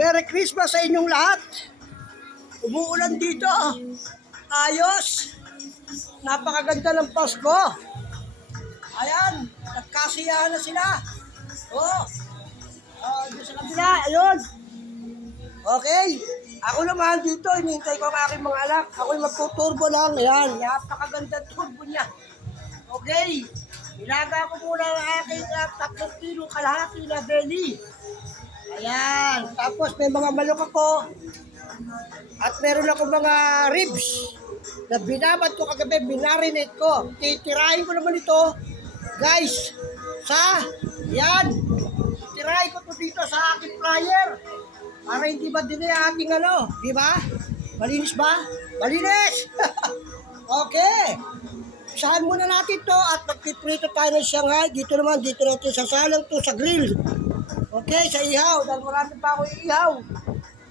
Merry Christmas sa inyong lahat. Umuulan dito. Ayos. Napakaganda ng Pasko. Ayan, nagkasiyahan na sila. Oh. Doon sa kabila, ayun. Okay. Ako naman dito, hinihintay ko ang aking mga anak. Ako'y magtuturbo lang. Ayan, napakaganda turbo niya. Okay. Ilaga ko muna ang aking 3 kilo kalahati na belly. Ayan. Tapos may mga manok ako. At meron ako mga ribs na binabad ko kagabi, binarinate ko. Titirahin ko naman ito, guys, sa, yan. Titirahin ko to dito sa aking fryer. Para hindi ba din yung ating di ba? Malinis ba? Malinis! Okay. Saan muna natin to at magpiprito tayo ng Shanghai. Dito natin sasalang to sa grill. Okay, sa ihaw. Dahil marami pa ako ihaw.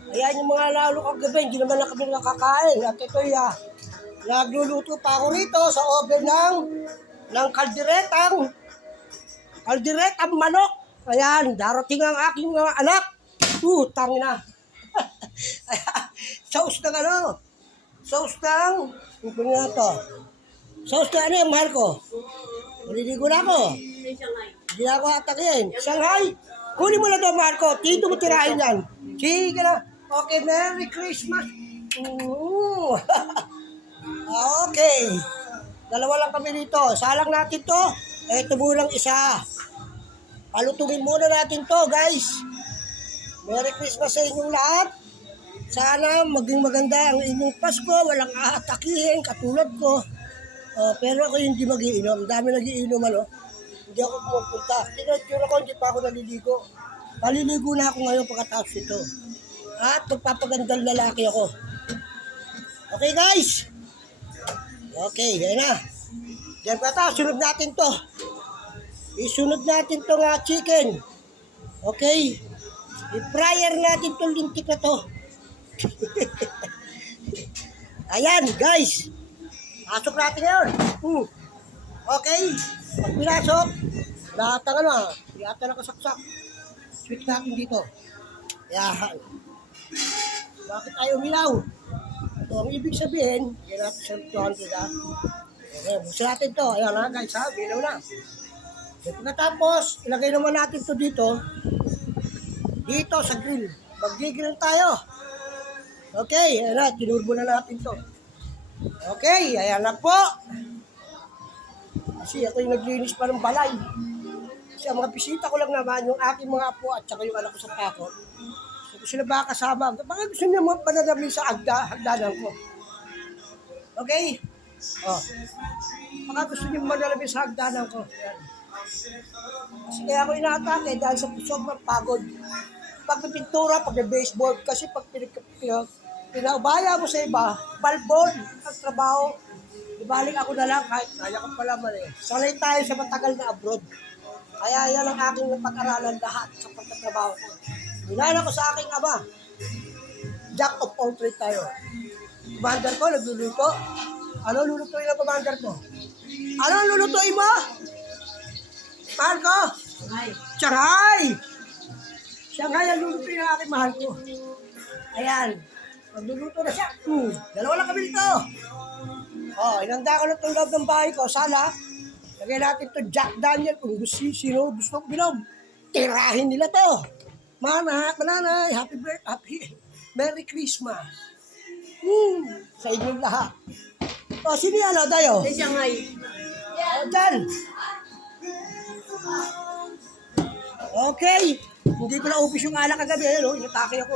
Ayan yung mga lalo kagabi, hindi naman na kami nakakain. At ito nagluluto pa ako rito sa oven ng kalderetang manok. Ayan, darating ang aking mga anak. Tangina. Sauce ng sauce ng, ito nga to. Sauce na yung mahal ko. Maliligo na ako. Hindi na ako atakin. Shanghai. Kunin mo na to, mahal ko. Dito mo tirahin yan. Sige na. Okay, Merry Christmas. Okay. Dalawa lang kami dito. Salang natin to. Ito muna lang isa. Palutungin muna natin to, guys. Merry Christmas sa inyong lahat. Sana maging maganda ang inyong Pasko. Walang aatakihin katulad ko. Pero ako hindi mag-iinom. Dami nag-iinom, Hindi ako pupunta. Tinatira ko, hindi pa ako naliligo. Paliligo na ako ngayon pagkatapos ito. At magpapagandang lalaki ako. Okay, guys? Okay, yan na. Diyan pa tayo, sunod natin to. Isunod natin to nga chicken. Okay? I-fryer natin to lintik na to. Ayan, guys. Pasok natin ngayon. Okay? Pag pinasok, lahat ng yata nakasaksak. Switch natin dito. Yan. Bakit ayaw umilaw? Ito ang ibig sabihin, yan natin sa 200 Okay, buksan natin to. Ayan guys bilaw na. So, pagkatapos, ilagay naman natin to dito. Dito sa grill. Mag-grill tayo. Okay, ayan na. Tinurbo na natin to. Okay, ayan na po. Kasi ako yung naglinis pa ng balay. Kasi ang mga bisita ko lang naman, yung aking mga apo at saka yung anak ko sa pako. So, kung sila ba kasama, baka gusto niya mo pananamin sa hagdanan ko. Okay? Baka gusto niya manalamin sa hagdanan ko. Ayan. Kasi kaya ako inaatake dahil sa sobrang pagod. Pag pintura, pag baseball, kasi pag pinaubaya mo sa iba, balbon ang trabaho. Ibalik ako na lang kahit kaya ko pala Sanay tayo sa matagal na abroad. Kaya yan ang aking pag-aralan lahat sa pagtatrabaho ko. Binala ko sa aking ama. Jack of all trades tayo. Commander ko, nagluluto. Ano lulutuin ang commander ko? Ano lulutuin mo? Mahal ko? Shanghai! Shanghai ang lulutuin ang aking mahal ko. Ayan. Magluluto na siya. Dalawa lang kami dito. Inanda ko na itong loob ng bahay ko. Sana, lagay natin ito Jack Daniel. Kung sino gusto kong binom, tirahin nila to. Mananay, happy Merry Christmas. Sa inyong lahat. Sino yan, tayo? Sa Shanghai. Dyan. Okay. Hindi ko na upis yung alak kagabi. Inatake ako.